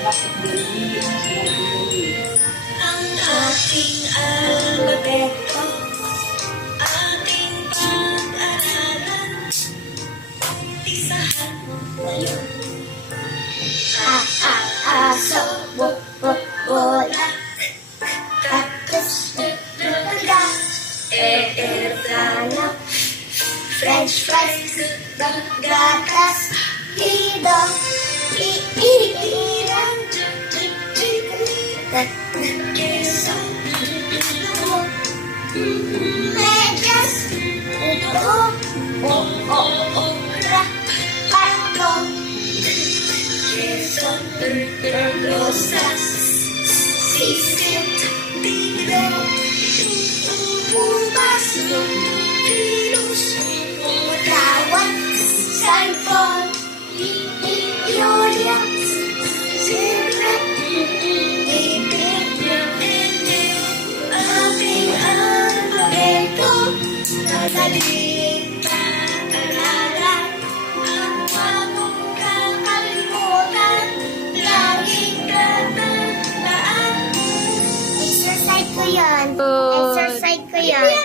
Bakit hindi? Ang ating alfabeto, ating pag-aralan, umpisahan ngayon. Aso, bola, cactus, daga, plano, French fries, gatas, idong, iiran, queso, medyas, okra, kangkong, queso, rosas, sisit, tilo, ubas, virus, tawag, cellphone, Yoria, cigarette, ating alfabeto, madaling pag-aralan, ang bagong kakalimutan, laging tatandaan. Exercise ko yan. Exercise ko yan.